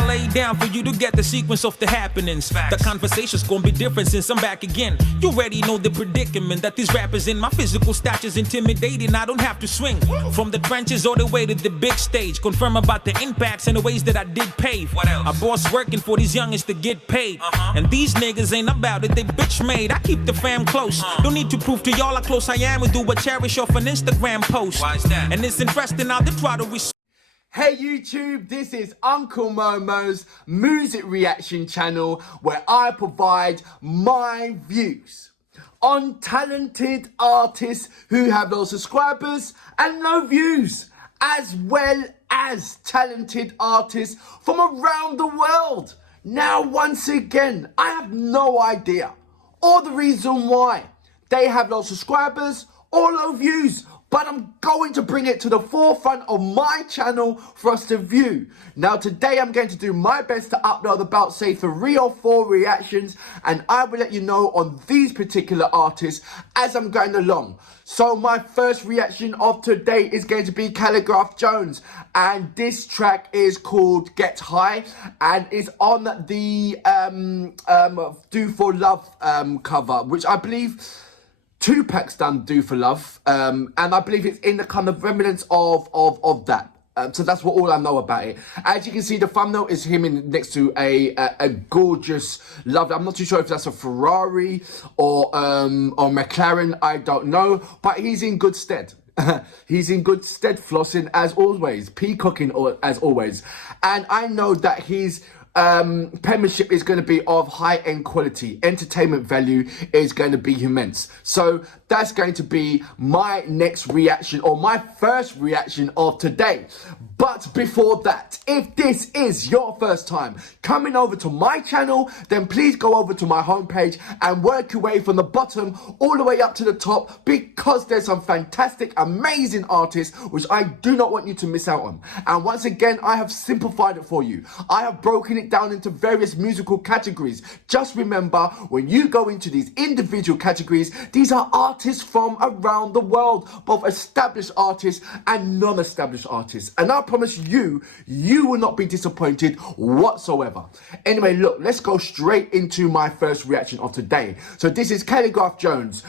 I lay down for you to get the sequence of the happenings. The conversation's gonna be different since I'm back again. You already know the predicament that these rappers in. My physical stature's intimidating, I don't have to swing from the trenches all the way to the big stage. Confirm about the impacts and the ways that I did pave. What else? I boss working for these youngins to get paid. And these niggas ain't about it, they bitch made. I keep the fam close. Don't need to prove to y'all how close I am. We do a cherish off an Instagram post. Why is that? And it's interesting how they try to Hey YouTube, this is Uncle Momo's music reaction channel where I provide my views on talented artists who have no subscribers and no views, as well as talented artists from around the world. Now, once again, I have no idea or the reason why they have no subscribers or no views, but I'm going to bring it to the forefront of my channel for us to view. Now today I'm going to do my best to upload about say 3 or 4 reactions, and I will let you know on these particular artists as I'm going along. So my first reaction of today is going to be Khaligraph Jones, and this track is called Get High and is on the Do For Love cover, which I believe Tupac's done Do For Love, and I believe it's in the kind of remnants of that. So that's all I know about it. As you can see, the thumbnail is him next to a gorgeous, lovely, I'm not too sure if that's a Ferrari or McLaren, I don't know, but he's in good stead. He's in good stead, flossing as always, peacocking as always. And I know that his penmanship is going to be of high-end quality. Entertainment value is going to be immense. So that's going to be my next reaction, or my first reaction of today. But before that, if this is your first time coming over to my channel, then please go over to my homepage and work your way from the bottom all the way up to the top, because there's some fantastic, amazing artists which I do not want you to miss out on. And once again, I have simplified it for you. I have broken it down into various musical categories. Just remember, when you go into these individual categories, these are artists from around the world, both established artists and non-established artists. And I promise you, you will not be disappointed whatsoever. Anyway, look, let's go straight into my first reaction of today. So this is Khaligraph Jones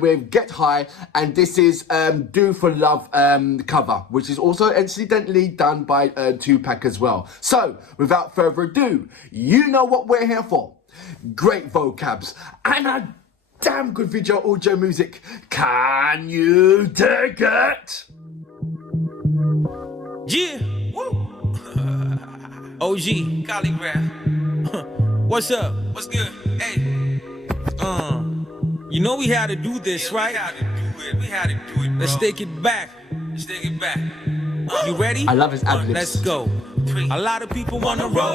with Get High, and this is Do For Love cover, which is also incidentally done by Tupac as well. So without further ado, you know what we're here for. Great vocabs and a damn good video audio music. Can you dig it? Yeah, woo. OG, Khaligraph. What's up? What's good? Hey. You know we had to do this, right? We had to do it, bro. Let's take it back. You ready? I love his ad-libs. Let's go. A lot of people wanna roll.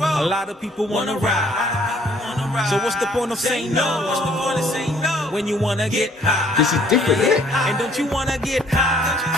A lot of people wanna ride. So what's the point of saying no? When you wanna get high. This is different, isn't it? And don't you wanna get high?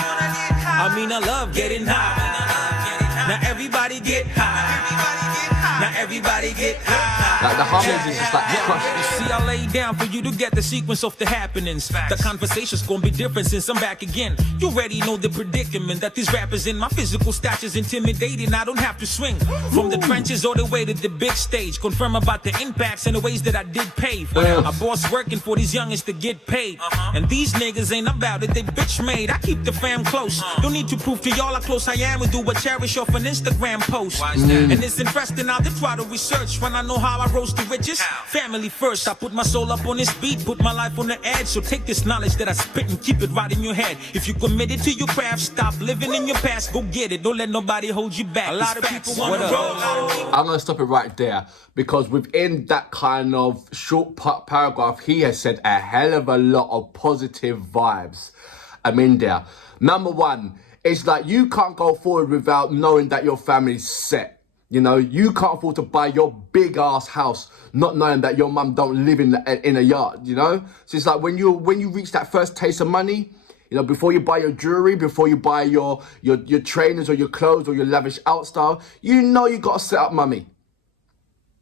I mean, I love getting high. Now everybody get high. Now everybody get high. Like the Homage is just like crushed. You see, I lay down for you to get the sequence of the happenings. The conversation's gonna be different since I'm back again. You already know the predicament that these rappers in. My physical stature's intimidating, I don't have to swing from the trenches all the way to the big stage. Confirm about the impacts and the ways that I did pave. I boss working for these youngins to get paid. And these niggas ain't about it, they bitch made. I keep the fam close. Don't need to prove to y'all how close I am. We do a cherish off an Instagram post. And it's interesting how they try to research when I know how I rose to riches. Family first, I put my soul up on this beat, put my life on the edge. So take this knowledge that I spit and keep it right in your head. If you committed to your craft, stop living in your past, go get it. Don't let nobody hold you back. A lot of people want to roll. I'm going to stop it right there, because within that kind of short paragraph, he has said a hell of a lot of positive vibes. I'm in there. Number one, it's like you can't go forward without knowing that your family's set. You know, you can't afford to buy your big ass house not knowing that your mum don't live in a yard, you know? So it's like when you reach that first taste of money, you know, before you buy your jewelry, before you buy your trainers or your clothes or your lavish out style, you know you got to set up mummy.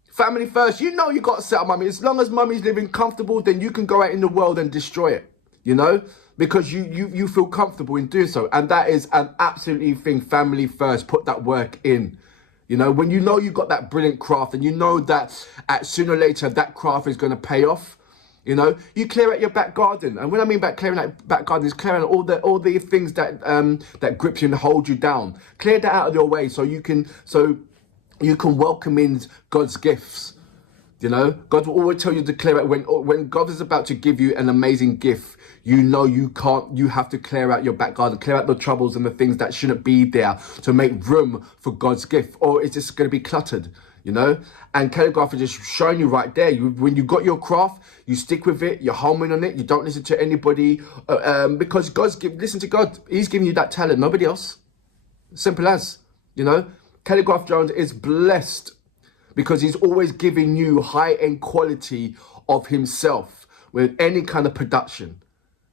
Family first, you know you got to set up mummy. As long as mummy's living comfortable, then you can go out in the world and destroy it, you know? Because you feel comfortable in doing so. And that is an absolutely thing, family first, put that work in. You know, when you know you've got that brilliant craft and you know that sooner or later that craft is going to pay off, you know, you clear out your back garden. And when I mean by clearing out back garden is clearing out all the things that that grip you and hold you down. Clear that out of your way so you can welcome in God's gifts. You know, God will always tell you to clear out when God is about to give you an amazing gift. You know you have to clear out your back garden, clear out the troubles and the things that shouldn't be there to make room for God's gift, or it's just going to be cluttered, you know? And Khaligraph is just showing you right there. When you got your craft, you stick with it, you're homing on it, you don't listen to anybody, because listen to God. He's giving you that talent, nobody else. Simple as, you know? Khaligraph Jones is blessed because he's always giving you high-end quality of himself with any kind of production.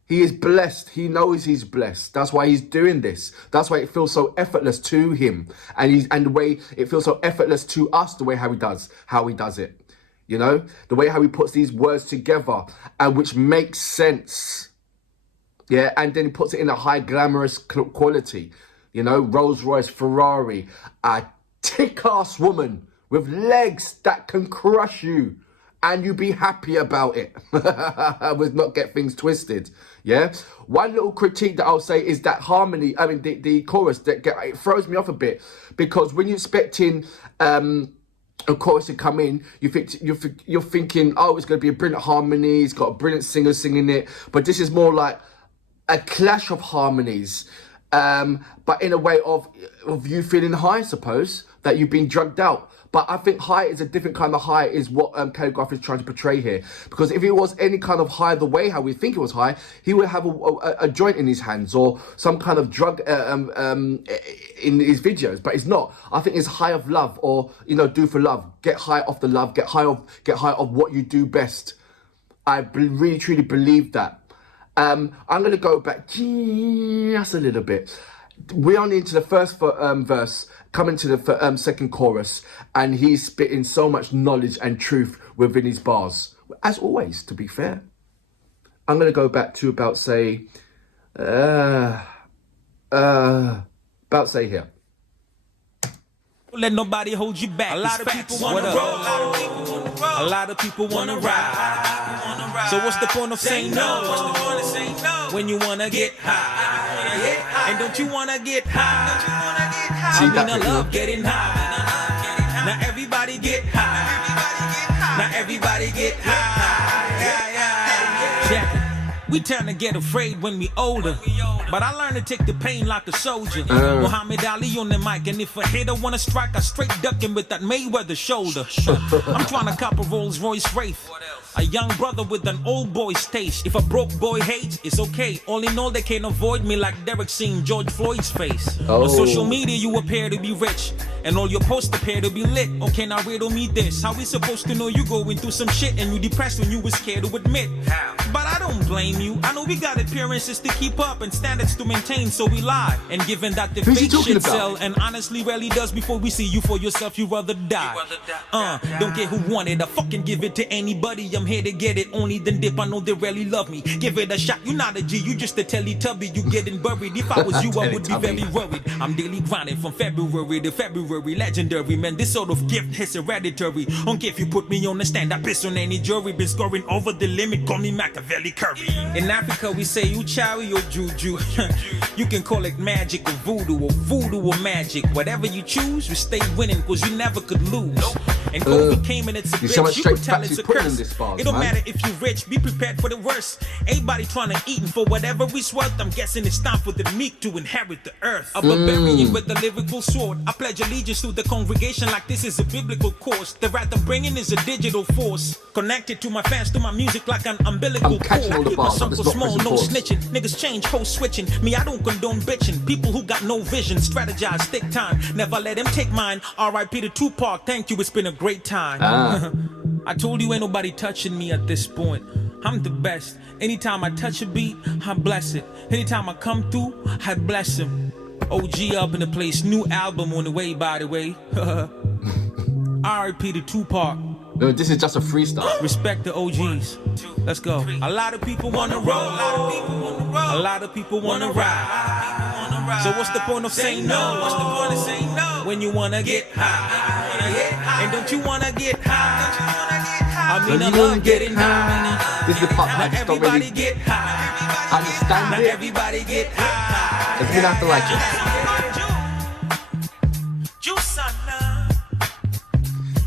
He is blessed. He knows he's blessed. That's why he's doing this. That's why it feels so effortless to him. And the way it feels so effortless to us, the way how he does it. You know, the way how he puts these words together and which makes sense. Yeah, and then he puts it in a high glamorous quality. You know, Rolls Royce, Ferrari, a tick-ass woman with legs that can crush you. And you be happy about it. With not get things twisted. Yeah. One little critique that I'll say is that harmony. I mean, the chorus it throws me off a bit because when you're expecting a chorus to come in, you're thinking, oh, it's going to be a brilliant harmony. It's got a brilliant singer singing it, but this is more like a clash of harmonies. But in a way of you feeling high, I suppose, that you've been drugged out. But I think high is a different kind of high is what Khaligraph is trying to portray here. Because if it was any kind of high, the way how we think it was high, he would have a joint in his hands or some kind of drug in his videos. But it's not. I think it's high of love, or, you know, do for love. Get high off the love. Get high of what you do best. I really, truly believe that. I'm going to go back just a little bit. We're only into the first verse, coming to the second chorus, and he's spitting so much knowledge and truth within his bars. As always, to be fair. I'm going to go back to about say here. Let nobody hold you back. A lot of people want to roll. A lot of people want to ride. So what's the point of saying no when you want to get high? And don't you want to get high? I mean, I love getting high. Now everybody get high. Now everybody get high. Yeah. We tend to get afraid when we older, but I learned to take the pain like a soldier. Muhammad Ali on the mic, and if a hater wanna strike, I straight duck him with that Mayweather shoulder. I'm trying to cop a Rolls Royce Wraith, a young brother with an old boy's taste. If a broke boy hates, it's okay. All in all, they can't avoid me like Derek seen George Floyd's face. On social media, you appear to be rich, and all your posts appear to be lit. Okay, now riddle me this: how we supposed to know you going through some shit and you depressed when you was scared to admit? But I don't blame you. I know we got appearances to keep up and standards to maintain, so we lie. And given that the fake shit sell and honestly rarely does, before we see you for yourself, you rather die. Don't care who want it, I fucking give it to anybody. I'm here to get it, only then dip. I know they really love me. Give it a shot. You not a G, you just a Teletubby. You getting buried. If I was you, I would be very worried. I'm daily grinding from February to February. Legendary, man. This sort of gift is hereditary. Don't care if you put me on the stand, I piss on any jury. Been scoring over the limit, call me Machiavelli Curry. In Africa, we say uchawi or juju. You can call it magic or voodoo or magic. Whatever you choose, you stay winning, cause you never could lose. And COVID came and it's a bitch, you could tell it's a curse. It don't matter if you're rich, be prepared for the worst. Everybody trying to eat, and for whatever it's worth, I'm guessing it's time for the meek to inherit the earth. A barbarian with a lyrical sword. I pledge allegiance to the congregation like this is a biblical course. The wrath I'm bringing is a digital force, connected to my fans, to my music like an umbilical cord. Keep my circle small, no snitching. Niggas change, hoes switching. Me, I don't condone bitching. People who got no vision, strategize, stick time. Never let them take mine. R.I.P. to Tupac, thank you, it's been a great time. I told you ain't nobody touching me at this point. I'm the best. Anytime I touch a beat, I bless it. Anytime I come through, I bless him. OG up in the place, new album on the way, by the way. R.I.P. to Tupac. No, this is just a freestyle. Respect the OGs. Let's go. A lot of people wanna roll. A lot of people wanna ride. So what's the point of saying no? What's the point of saying no? When you wanna get high. And don't you wanna get high? I mean, I love getting high. This is the part that I just don't really get high. understand Not it. everybody get high. Doesn't mean I have to like it.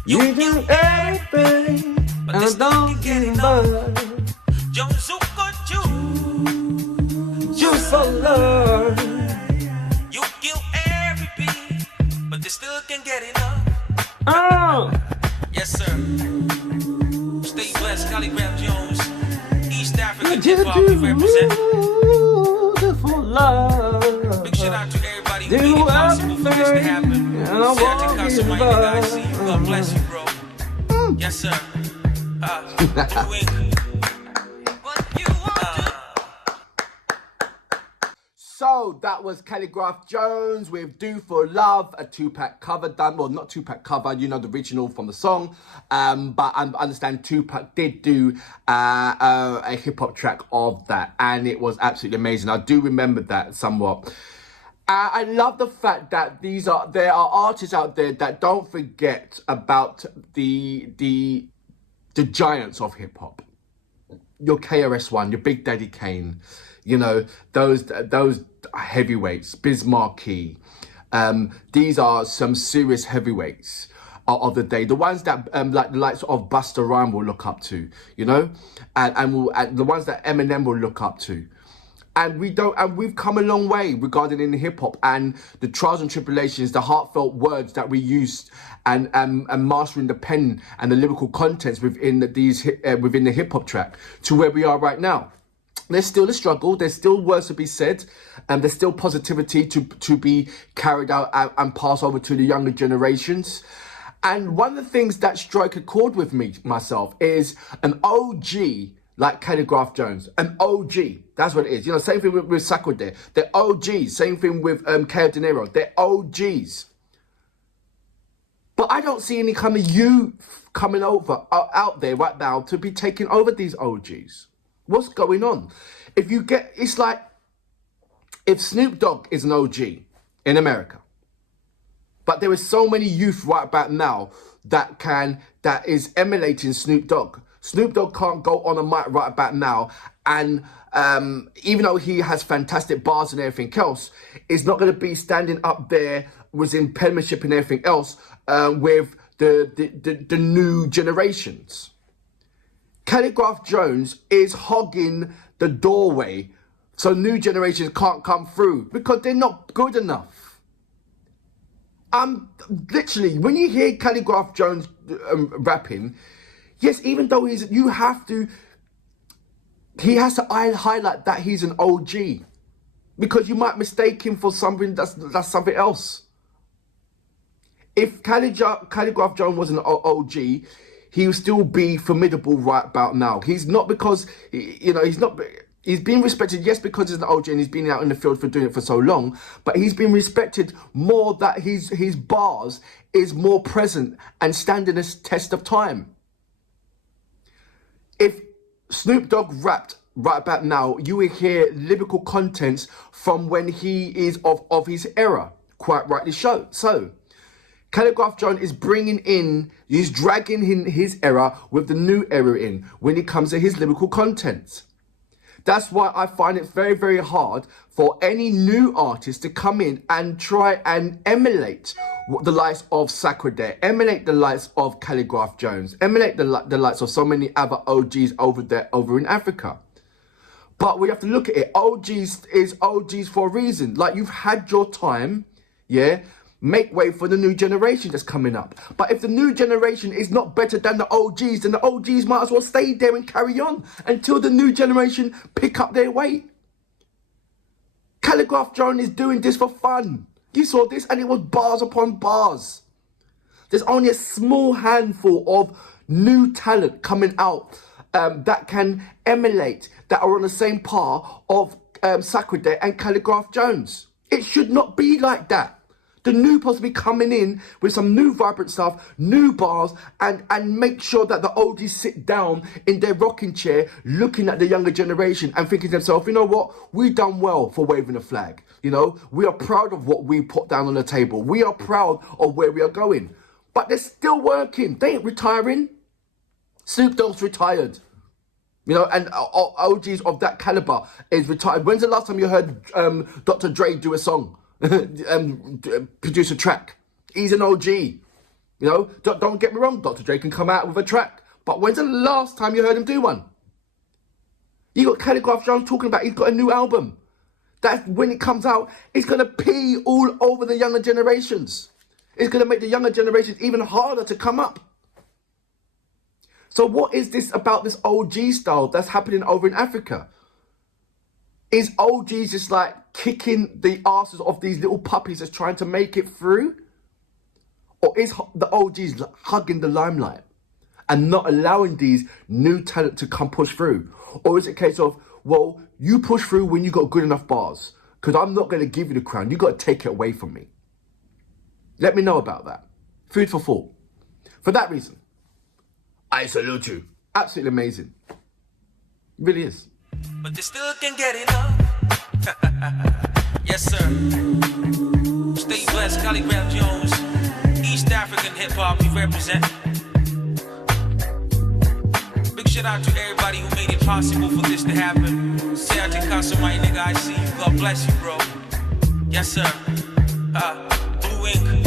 You do everything, and I don't get enough. Just for love. You kill every beat, but they still can get enough. Oh, Yes, sir. Stay blessed, Khaligraph Jones. East African you hip hop we represent. beautiful love. Big shout out to everybody who Do made it possible for this to everything, happen. and I Shout out to won't Council give Mike, I up. see you. God bless you, bro. Yes, sir. Blu Ink. So that was Khaligraph Jones with Do For Love, a Tupac cover done. Well, not Tupac cover, you know, the original from the song. But I understand Tupac did do a hip-hop track of that, and it was absolutely amazing. I do remember that somewhat. I love the fact that there are artists out there that don't forget about the giants of hip-hop. Your KRS-One, your Big Daddy Kane, you know, those heavyweights, Biz Markie. These are some serious heavyweights of the day. The ones that like the likes of Busta Rhymes will look up to, you know, and the ones that Eminem will look up to. And we've come a long way regarding in hip hop and the trials and tribulations, the heartfelt words that we used, and mastering the pen and the lyrical contents within the hip hop track to where we are right now. There's still a struggle. There's still words to be said, and there's still positivity to be carried out and passed over to the younger generations. And one of the things that strike a chord with myself is an OG like Khaligraph Jones, an OG. That's what it is. You know, same thing with Sakode. They're OGs. Same thing with K.O. De Niro. They're OGs. But I don't see any kind of youth coming out there right now to be taking over these OGs. What's going on? It's like if Snoop Dogg is an OG in America, but there is so many youth right about now that is emulating Snoop Dogg. Snoop Dogg can't go on a mic right about now, and even though he has fantastic bars and everything else, is not going to be standing up there with his penmanship and everything else with the new generations. Khaligraph Jones is hogging the doorway so new generations can't come through because they're not good enough. Literally, when you hear Khaligraph Jones rapping, yes, even though he has to highlight that he's an OG, because you might mistake him for something that's something else. If Khaligraph Jones was an OG, he would still be formidable right about now. He's not, because he's been respected, yes, because he's an OG and he's been out in the field for doing it for so long, but he's been respected more that his bars is more present and standing the test of time. If Snoop Dogg rapped right about now, you will hear lyrical contents from when he is of his era, quite rightly so. Khaligraph Jones is he's dragging his era with the new era in when it comes to his lyrical content. That's why I find it very, very hard for any new artist to come in and try and emulate the likes of Sakode, emulate the likes of Khaligraph Jones, emulate the likes of so many other OGs over in Africa. But we have to look at it. OGs is OGs for a reason. Like, you've had your time, yeah? Make way for the new generation that's coming up. But if the new generation is not better than the OGs, then the OGs might as well stay there and carry on until the new generation pick up their weight. Khaligraph Jones is doing this for fun. You saw this, and it was bars upon bars. There's only a small handful of new talent coming out that can emulate, that are on the same par of Sakode and Khaligraph Jones. It should not be like that. The new possibly coming in with some new vibrant stuff, new bars, and make sure that the oldies sit down in their rocking chair looking at the younger generation and thinking to themselves, you know what, we've done well for waving a flag. You know, we are proud of what we put down on the table. We are proud of where we are going. But they're still working. They ain't retiring. Snoop Dogg's retired. You know, and OGs of that caliber is retired. When's the last time you heard Dr. Dre do a song? Produce a track? He's an OG. You know, don't get me wrong, Dr. Dre can come out with a track. But when's the last time you heard him do one? You got Khaligraph Jones talking about he's got a new album. That when it comes out, it's going to pee all over the younger generations. It's going to make the younger generations even harder to come up. So what is this about this OG style that's happening over in Africa? Is OGs just like kicking the asses of these little puppies that's trying to make it through? Or is the OGs hugging the limelight and not allowing these new talent to come push through? Or is it a case of, well, you push through when you got good enough bars, because I'm not going to give you the crown. You got to take it away from me. Let me know about that. Food for thought. For that reason, I salute you. Absolutely amazing. It really is. But they still can get enough. Yes, sir. Stay blessed, Khaligraph Jones. East African hip-hop we represent. Big shout out to everybody who made it possible for this to happen. Say out to Casa, my nigga, I see you. God bless you, bro. Yes, sir. Blu Ink